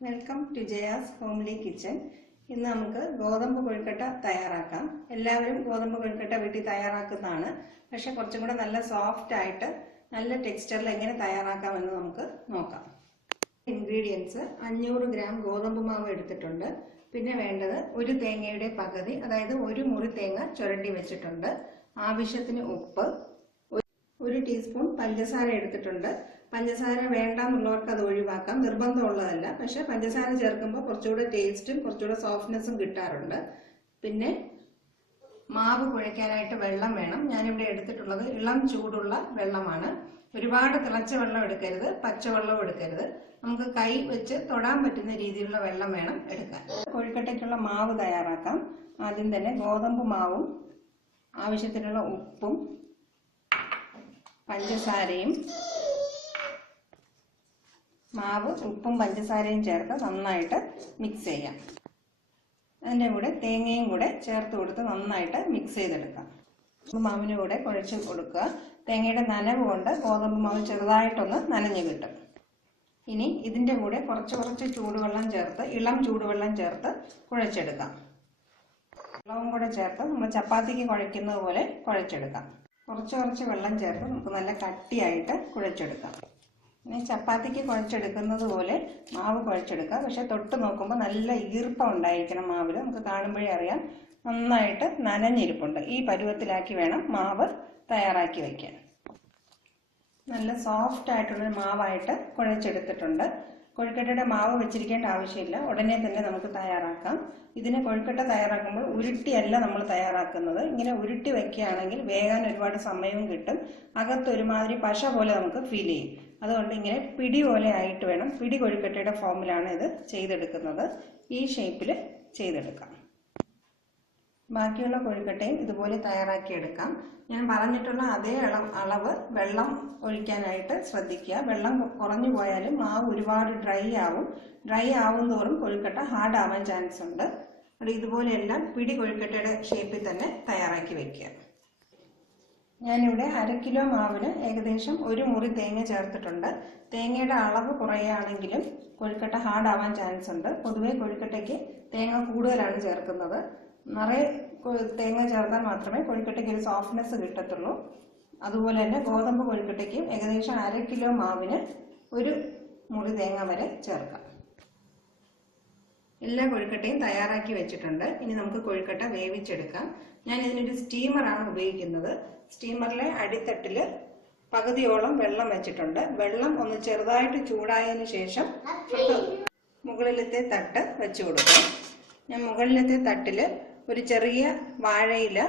Welcome to Jaya's homely kitchen. ഇന്ന് നമുക്ക് ഗോതമ്പ് കൊഴുക്കട്ട തയ്യാറാക്കാം. എല്ലാവരും ഗോതമ്പ് കൊഴുക്കട്ട വീട്ടിൽ തയ്യാറാക്കുന്നതാണ്. പക്ഷെ കുറച്ചും കൂടെ നല്ല സോഫ്റ്റ് ആയിട്ട് നല്ല ടെക്സ്ചറിൽ എങ്ങനെ തയ്യാറാക്കാമെന്ന് നമുക്ക് നോക്കാം. ഇൻഗ്രീഡിയൻസ്: 500 ഗ്രാം ഗോതമ്പ് മാവ് എടുത്തിട്ടുണ്ട്. പിന്നെ വേണ്ടത് ഒരു തേങ്ങയുടെ പകുതി, അതായത് ഒരു മുറി തേങ്ങ ചുരണ്ടി വെച്ചിട്ടുണ്ട്. ആവശ്യത്തിന് ഉപ്പ്, ഒരു ടീസ്പൂൺ പഞ്ചസാര എടുത്തിട്ടുണ്ട്. പഞ്ചസാര വേണ്ടാന്നുള്ളവർക്ക് അത് ഒഴിവാക്കാം, നിർബന്ധമുള്ളതല്ല. പക്ഷെ പഞ്ചസാര ചേർക്കുമ്പോൾ കുറച്ചുകൂടെ ടേസ്റ്റും കുറച്ചുകൂടെ സോഫ്റ്റ്നെസ്സും കിട്ടാറുണ്ട്. പിന്നെ മാവ് കുഴയ്ക്കാനായിട്ട് വെള്ളം വേണം. ഞാനിവിടെ എടുത്തിട്ടുള്ളത് ഇളം ചൂടുള്ള വെള്ളമാണ്. ഒരുപാട് തിളച്ച വെള്ളം എടുക്കരുത്, പച്ചവെള്ളം എടുക്കരുത്. നമുക്ക് കൈ വെച്ച് തൊടാൻ പറ്റുന്ന രീതിയിലുള്ള വെള്ളം വേണം എടുക്കാൻ. കൊഴുക്കട്ടയ്ക്കുള്ള മാവ് തയ്യാറാക്കാം. ആദ്യം തന്നെ ഗോതമ്പ് മാവും ആവശ്യത്തിനുള്ള ഉപ്പും പഞ്ചസാരയും, മാവ് ഉപ്പും പഞ്ചസാരയും ചേർത്ത് നന്നായിട്ട് മിക്സ് ചെയ്യാം. അതിൻ്റെ കൂടെ തേങ്ങയും കൂടെ ചേർത്ത് കൊടുത്ത് നന്നായിട്ട് മിക്സ് ചെയ്തെടുക്കാം. മാവിന് കൂടെ കുഴച്ച് കൊടുക്കുക. തേങ്ങയുടെ നനവ് കൊണ്ട് ഗോതമ്പ് മാവ് ചെറുതായിട്ടൊന്ന് നനഞ്ഞു കിട്ടും. ഇനി ഇതിൻ്റെ കൂടെ കുറച്ച് ചൂടുവെള്ളം ചേർത്ത്, ഇളം ചൂടുവെള്ളം ചേർത്ത് കുഴച്ചെടുക്കാം. വെള്ളവും കൂടെ ചേർത്ത് നമ്മൾ ചപ്പാത്തിക്ക് കുഴയ്ക്കുന്നത് പോലെ കുഴച്ചെടുക്കാം. കുറച്ച് വെള്ളം ചേർത്ത് നമുക്ക് നല്ല കട്ടിയായിട്ട് കുഴച്ചെടുക്കാം. ഇനി ചപ്പാത്തിക്ക് കുഴച്ചെടുക്കുന്നത് പോലെ മാവ് കുഴച്ചെടുക്കാം. പക്ഷെ തൊട്ട് നോക്കുമ്പോൾ നല്ല ഈർപ്പം ഉണ്ടായിരിക്കണം മാവിൽ. നമുക്ക് കാണുമ്പോഴേ അറിയാം നന്നായിട്ട് നനഞ്ഞിരിപ്പുണ്ട്. ഈ പരുവത്തിലാക്കി വേണം മാവ് തയ്യാറാക്കി വയ്ക്കാൻ. നല്ല സോഫ്റ്റ് ആയിട്ടുള്ളൊരു മാവായിട്ട് കുഴച്ചെടുത്തിട്ടുണ്ട്. കൊഴുക്കട്ടയുടെ മാവ് വെച്ചിരിക്കേണ്ട ആവശ്യമില്ല, ഉടനെ തന്നെ നമുക്ക് തയ്യാറാക്കാം. ഇതിന് കൊഴുക്കട്ട തയ്യാറാക്കുമ്പോൾ ഉരുട്ടിയല്ല നമ്മൾ തയ്യാറാക്കുന്നത്. ഇങ്ങനെ ഉരുട്ടി വെക്കുകയാണെങ്കിൽ വേകാൻ ഒരുപാട് സമയവും കിട്ടും. അകത്തൊരുമാതിരി പശ പോലെ നമുക്ക് ഫീൽ ചെയ്യും. അതുകൊണ്ട് ഇങ്ങനെ പിടി പോലെ ആയിട്ട് വേണം. പിടി കൊഴുക്കട്ടയുടെ ഫോമിലാണ് ഇത് ചെയ്തെടുക്കുന്നത്. ഈ ഷേപ്പിൽ ചെയ്തെടുക്കാം. ബാക്കിയുള്ള കൊഴുക്കട്ടയും ഇതുപോലെ തയ്യാറാക്കിയെടുക്കാം. ഞാൻ പറഞ്ഞിട്ടുള്ള അതേ അളവ് വെള്ളം ഒഴിക്കാനായിട്ട് ശ്രദ്ധിക്കുക. വെള്ളം കുറഞ്ഞു പോയാലും മാവ് ഒരുപാട് ഡ്രൈ ആവും. ഡ്രൈ ആവും തോറും കൊഴുക്കട്ട ഹാർഡ് ആവാൻ ചാൻസ് ഉണ്ട്. അത് ഇതുപോലെയെല്ലാം പിടി കൊഴുക്കട്ടയുടെ ഷേപ്പിൽ തന്നെ തയ്യാറാക്കി വെക്കുക. ഞാനിവിടെ 1/2 കിലോ മാവിന് ഏകദേശം ഒരു മുറി തേങ്ങ ചേർത്തിട്ടുണ്ട്. തേങ്ങയുടെ അളവ് കുറയുകയാണെങ്കിലും കൊഴുക്കട്ട ഹാർഡ് ആവാൻ ചാൻസ് ഉണ്ട്. പൊതുവെ കൊഴുക്കട്ടയ്ക്ക് തേങ്ങ കൂടുതലാണ് ചേർക്കുന്നത്. നിറയെ തേങ്ങ ചേർത്താൽ മാത്രമേ കൊഴുക്കട്ടയ്ക്ക് ഒരു സോഫ്റ്റ്നെസ് കിട്ടത്തുള്ളൂ. അതുപോലെ തന്നെ ഗോതമ്പ് കൊഴുക്കട്ടയ്ക്കും ഏകദേശം 1/2 കിലോ മാവിന് ഒരു മുറി തേങ്ങ വരെ ചേർക്കാം. എല്ലാ കൊഴുക്കട്ടയും തയ്യാറാക്കി വെച്ചിട്ടുണ്ട്. ഇനി നമുക്ക് കൊഴുക്കട്ട വേവിച്ചെടുക്കാം. ഞാൻ ഇതിനൊരു സ്റ്റീമറാണ് ഉപയോഗിക്കുന്നത്. സ്റ്റീമറിലെ അടിത്തട്ടിൽ പകുതിയോളം വെള്ളം വെച്ചിട്ടുണ്ട്. വെള്ളം ഒന്ന് ചെറുതായിട്ട് ചൂടായതിനു ശേഷം മുകളിലത്തെ തട്ട് വെച്ചു കൊടുക്കാം. ഞാൻ മുകളിലത്തെ തട്ടിൽ ഒരു ചെറിയ വാഴയില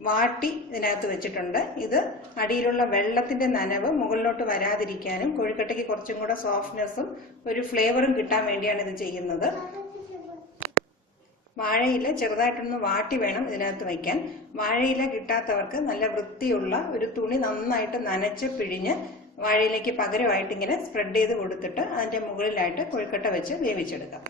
വാട്ടി ഇതിനകത്ത് വെച്ചിട്ടുണ്ട്. ഇത് അടിയിലുള്ള വെള്ളത്തിന്റെ നനവ് മുകളിലോട്ട് വരാതിരിക്കാനും കൊഴുക്കട്ടയ്ക്ക് കുറച്ചും കൂടെ സോഫ്റ്റ്നെസ്സും ഒരു ഫ്ലേവറും കിട്ടാൻ വേണ്ടിയാണ് ഇത് ചെയ്യുന്നത്. വാഴയില ചെറുതായിട്ടൊന്ന് വാട്ടി വേണം ഇതിനകത്ത് വയ്ക്കാൻ. വാഴയില കിട്ടാത്തവർക്ക് നല്ല വൃത്തിയുള്ള ഒരു തുണി നന്നായിട്ട് നനച്ച് പിഴിഞ്ഞ് വാഴയിലേക്ക് പകരമായിട്ട് ഇങ്ങനെ സ്പ്രെഡ് ചെയ്ത് കൊടുത്തിട്ട് അതിന്റെ മുകളിലായിട്ട് കൊഴുക്കട്ട വെച്ച് വേവിച്ചെടുക്കാം.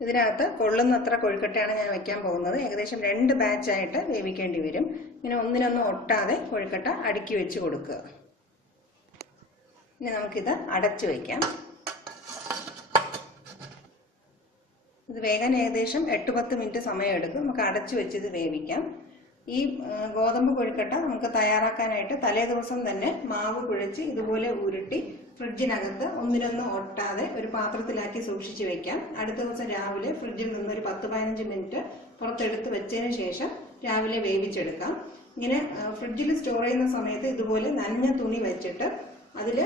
ഇതിനകത്ത് കൊള്ളുന്നത്ര കൊഴുക്കട്ടയാണ് ഞാൻ വയ്ക്കാൻ പോകുന്നത്. ഏകദേശം 2 ബാച്ചായിട്ട് വേവിക്കേണ്ടി വരും. ഇങ്ങനെ ഒന്നിനൊന്നും ഒട്ടാതെ കൊഴുക്കട്ട അടുക്കി വെച്ച് കൊടുക്കുക. ഇനി നമുക്കിത് അടച്ചു വയ്ക്കാം. ഇത് വേകാൻ ഏകദേശം 8-10 മിനിറ്റ് സമയം എടുക്കും. നമുക്ക് അടച്ചു വെച്ച് ഇത് വേവിക്കാം. ഈ ഗോതമ്പ് കൊഴുക്കട്ട നമുക്ക് തയ്യാറാക്കാനായിട്ട് തലേ ദിവസം തന്നെ മാവ് കുഴച്ച് ഇതുപോലെ ഉരുട്ടി ഫ്രിഡ്ജിനകത്ത് ഒന്നിനൊന്നും ഒട്ടാതെ ഒരു പാത്രത്തിലാക്കി സൂക്ഷിച്ചു വെക്കാം. അടുത്ത ദിവസം രാവിലെ ഫ്രിഡ്ജിൽ നിന്ന് ഒരു 10-15 മിനിറ്റ് പുറത്തെടുത്ത് വെച്ചതിന് ശേഷം രാവിലെ വേവിച്ചെടുക്കാം. ഇങ്ങനെ ഫ്രിഡ്ജിൽ സ്റ്റോർ ചെയ്യുന്ന സമയത്ത് ഇതുപോലെ നനഞ്ഞ തുണി വെച്ചിട്ട് അതിൽ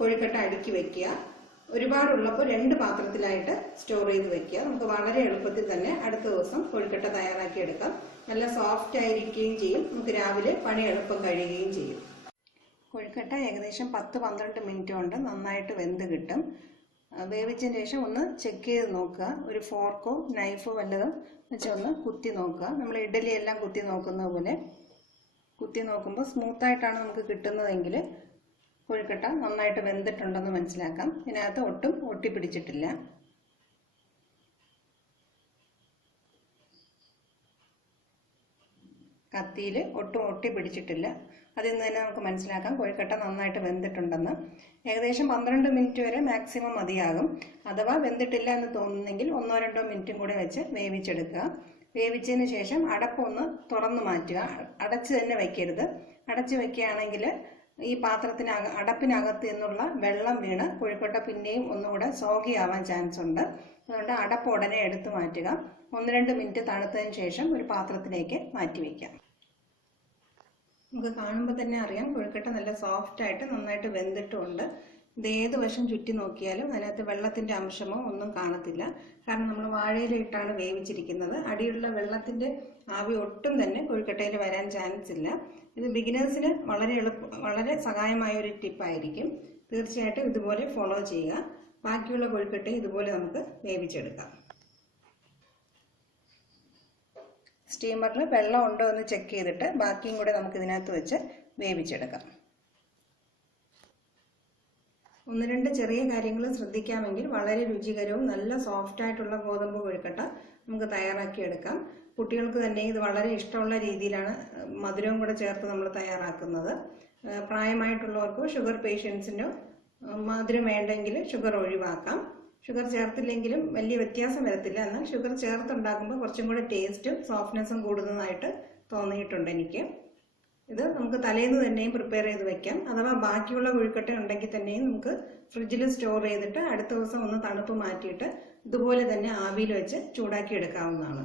കൊഴുക്കട്ട അടുക്കി വെക്കുക. ഒരുപാടുള്ളപ്പോൾ 2 പാത്രത്തിലായിട്ട് സ്റ്റോർ ചെയ്ത് വെക്കുക. നമുക്ക് വളരെ എളുപ്പത്തിൽ തന്നെ അടുത്ത ദിവസം കൊഴുക്കട്ട തയ്യാറാക്കി എടുക്കാം. നല്ല സോഫ്റ്റ് ആയിരിക്കുകയും ചെയ്യും. നമുക്ക് രാവിലെ പണി എളുപ്പം കഴിയുകയും ചെയ്യും. കൊഴുക്കട്ട ഏകദേശം 10-12 മിനിറ്റ് കൊണ്ട് നന്നായിട്ട് വെന്ത് കിട്ടും. വേവിച്ചതിന് ശേഷം ഒന്ന് ചെക്ക് ചെയ്ത് നോക്കുക. ഒരു ഫോർക്കോ നൈഫോ വല്ലതും വെച്ച് ഒന്ന് കുത്തി നോക്കുക. നമ്മൾ ഇഡ്ഡലി എല്ലാം കുത്തി നോക്കുന്ന പോലെ കുത്തി നോക്കുമ്പോൾ സ്മൂത്തായിട്ടാണ് നമുക്ക് കിട്ടുന്നതെങ്കിൽ കൊഴുക്കട്ട നന്നായിട്ട് വെന്തിട്ടുണ്ടെന്ന് മനസ്സിലാക്കാം. ഇതിനകത്ത് ഒട്ടും ഒട്ടിപ്പിടിച്ചിട്ടില്ല. കത്തിയിൽ ഒട്ടും ഒട്ടി പിടിച്ചിട്ടില്ല. അതിൽ നിന്ന് തന്നെ നമുക്ക് മനസ്സിലാക്കാം കൊഴുക്കട്ട നന്നായിട്ട് വെന്തിട്ടുണ്ടെന്ന്. ഏകദേശം 12 മിനിറ്റ് വരെ മാക്സിമം മതിയാകും. അഥവാ വെന്തിട്ടില്ല എന്ന് തോന്നുന്നെങ്കിൽ 1-2 മിനിറ്റും കൂടെ വെച്ച് വേവിച്ചെടുക്കുക. വേവിച്ചതിന് ശേഷം അടപ്പൊന്ന് തുറന്നു മാറ്റുക. അടച്ച് തന്നെ വയ്ക്കരുത്. അടച്ച് വയ്ക്കുകയാണെങ്കിൽ ഈ അടപ്പിനകത്ത് നിന്നുള്ള വെള്ളം വീണ് കൊഴുക്കട്ട പിന്നെയും ഒന്നുകൂടെ സോഗി ആവാൻ ചാൻസ് ഉണ്ട്. അതുകൊണ്ട് അടപ്പ് ഉടനെ എടുത്തു മാറ്റുക. 1-2 മിനിറ്റ് തണുത്തതിന് ശേഷം ഒരു പാത്രത്തിലേക്ക് മാറ്റി വയ്ക്കാം. നമുക്ക് കാണുമ്പോൾ തന്നെ അറിയാം കൊഴുക്കട്ട നല്ല സോഫ്റ്റായിട്ട് നന്നായിട്ട് വെന്തിട്ടുമുണ്ട്. ഇത് ഏത് വശം ചുറ്റി നോക്കിയാലും അതിനകത്ത് വെള്ളത്തിൻ്റെ അംശമോ ഒന്നും കാണത്തില്ല. കാരണം നമ്മൾ വാഴയിലിട്ടാണ് വേവിച്ചിരിക്കുന്നത്. അടിയിലുള്ള വെള്ളത്തിൻ്റെ ആവി ഒട്ടും തന്നെ കൊഴുക്കട്ടയിൽ വരാൻ ചാൻസ് ഇല്ല. ഇത് ബിഗിനേഴ്സിന് വളരെ സഹായമായ ഒരു ടിപ്പായിരിക്കും. തീർച്ചയായിട്ടും ഇതുപോലെ ഫോളോ ചെയ്യുക. ബാക്കിയുള്ള കൊഴുക്കട്ട ഇതുപോലെ നമുക്ക് വേവിച്ചെടുക്കാം. സ്റ്റീമറിൽ വെള്ളം ഉണ്ടോ എന്ന് ചെക്ക് ചെയ്തിട്ട് ബാക്കിയും കൂടെ നമുക്ക് ഇതിനകത്ത് വെച്ച് വേവിച്ചെടുക്കാം. 1-2 ചെറിയ കാര്യങ്ങൾ ശ്രദ്ധിക്കാമെങ്കിൽ വളരെ രുചികരവും നല്ല സോഫ്റ്റായിട്ടുള്ള ഗോതമ്പ് കൊഴുക്കട്ട നമുക്ക് തയ്യാറാക്കിയെടുക്കാം. കുട്ടികൾക്ക് തന്നെ ഇത് വളരെ ഇഷ്ടമുള്ള രീതിയിലാണ് മധുരവും കൂടെ ചേർത്ത് നമ്മൾ തയ്യാറാക്കുന്നത്. പ്രായമായിട്ടുള്ളവർക്കോ ഷുഗർ പേഷ്യൻസിനോ മധുരം വേണ്ടെങ്കിൽ ഷുഗർ ഒഴിവാക്കാം. ഷുഗർ ചേർത്തില്ലെങ്കിലും വലിയ വ്യത്യാസം വരത്തില്ല. എന്നാൽ ഷുഗർ ചേർത്തുണ്ടാക്കുമ്പോൾ കുറച്ചും കൂടെ ടേസ്റ്റും സോഫ്റ്റ്നെസ്സും കൂടുന്നതായിട്ട് തോന്നിയിട്ടുണ്ട് എനിക്ക്. ഇത് നമുക്ക് തലേന്ന് തന്നെയും പ്രിപ്പയർ ചെയ്ത് വെക്കാം. അഥവാ ബാക്കിയുള്ള കൊഴുക്കട്ട ഉണ്ടെങ്കിൽ തന്നെയും നമുക്ക് ഫ്രിഡ്ജിൽ സ്റ്റോർ ചെയ്തിട്ട് അടുത്ത ദിവസം ഒന്ന് തണുപ്പ് മാറ്റിയിട്ട് ഇതുപോലെ തന്നെ ആവിയിൽ വെച്ച് ചൂടാക്കി എടുക്കാവുന്നതാണ്.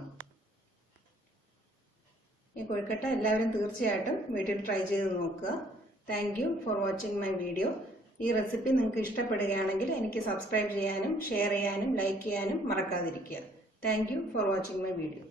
ഈ കൊഴുക്കട്ട എല്ലാവരും തീർച്ചയായിട്ടും വീട്ടിൽ ട്രൈ ചെയ്ത് നോക്കുക. Thank you for watching my video. ഈ റെസിപ്പി നിങ്ങൾക്ക് ഇഷ്ടപ്പെടുകയാണെങ്കിൽ എനിക്ക് സബ്സ്ക്രൈബ് ചെയ്യാനും ഷെയർ ചെയ്യാനും ലൈക്ക് ചെയ്യാനും മറക്കാതിരിക്കുക. Thank you for watching my video.